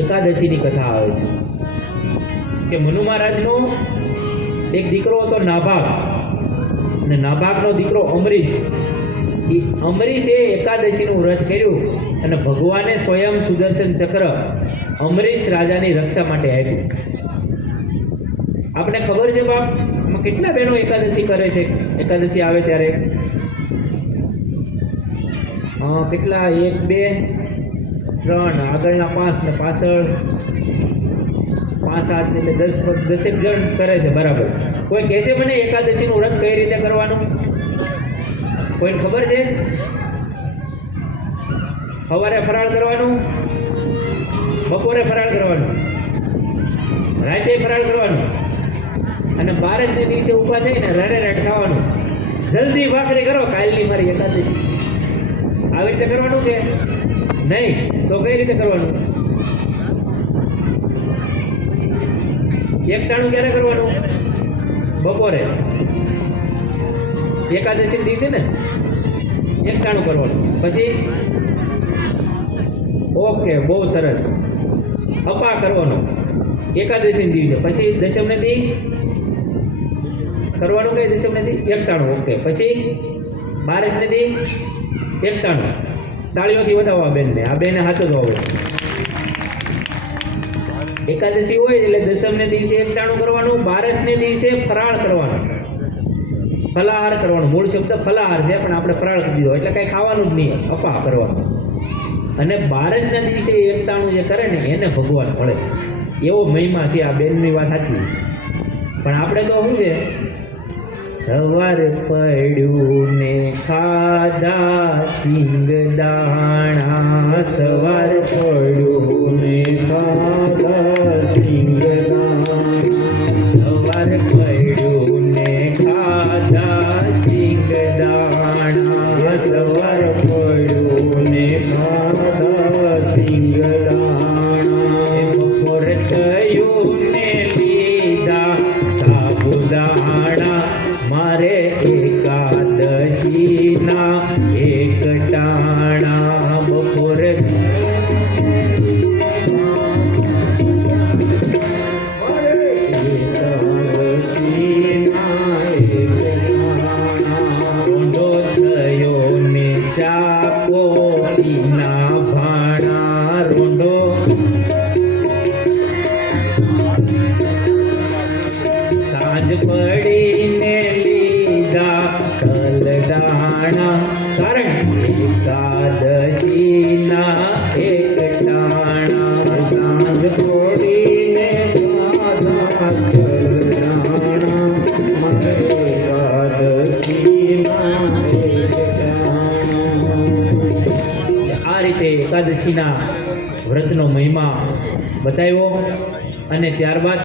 એકાદશીની કથા આવે છે કે મનુ મહારાજનો એક દીકરો હતો નાભાગ, અને નાભાગનો દીકરો અમરીશ. એ અમરીશે એકાદશીનું વ્રત કર્યું અને ભગવાને સ્વયં સુદર્શન ચક્ર અમરીશ રાજાની રક્ષા માટે આપ્યું. આપણે ખબર છે બાપ, કેટલા બહેનો એકાદશી કરે છે? એકાદશી આવે ત્યારે કેટલા? 1 2 3, આગળના 5 ને પાછળ 5 7 એટલે 10 જણ કરે છે. બરાબર. કોઈ કહે છે મને એકાદશીનું વ્રત કઈ રીતે કરવાનું? કોઈને ખબર છે? સવારે ફરાળ કરવાનું, બપોરે ફરાળ કરવાનું, રાતે ફરાળ કરવાનું, અને 12 દિવસે ઊભા થઈને રાડે ખાવાનું. જલ્દી ભાખરી કરો, કાલની મારી એકાદશી. આવી રીતે કરવાનું કે નહીં? તો કઈ રીતે કરવાનું? એક ટાણું ક્યારે કરવાનું? બપોરે. એકાદશી દિવસે ને એક ટાણું કરવાનું. પછી ઓકે, બહુ સરસ. અપા કરવાનો એકાદશી દિવસે. પછી દશમને દી કરવાનું કઈ? દશમને દી એક ટાણું. ઓકે. પછી 12ને દી એક ટાણું. તાળીઓથી વધાવો આ બેનને. આ બેને હાથો જ આવે. એકાદશી હોય એટલે દશમને દિવસે એક ટાણું કરવાનું, 12ને દિવસે ફરાળ કરવાનું, ફલાહાર કરવાનું. મૂળ શબ્દ ફલાહાર છે, પણ આપણે ફરાળ કરી દીધો એટલે કાંઈ ખાવાનું જ નહીં, અપા કરવાનું. અને 12ના દિવસે એક ટાણું જે કરે ને એને ભગવાન મળે, એવો મહિમા છે. આ બેનની વાત સાચી. પણ આપણે તો શું છે, સવાર પડ્યું ને ખાધા સિંગદાણા, સવાર પડ્યું ને ખાધા સિંગદાણા, સવાર પડ્યું ને ખાધા સિંગદાણા, સવાર પડ્યું ને ખાધા સિંગદાણા, બપોર થયું ને લીધા સાબુદાણા, મારે એકાદશીના એક ટાણા. બપોરે એકાદશીના એક ટાણા, રોંઢો થયો ને ચાકોરીના ભાણા, રોંઢો સાંજ પડીને લીધા કલડાણા, કારણ એકાદશીના એક ટાણા, સાંજ પડીને ખાધા કલડાણા, મારે એકાદશીના એક ટાણા. આ રીતે એકાદશીના વ્રતનો મહિમા બતાવ્યો. અને ત્યારબાદ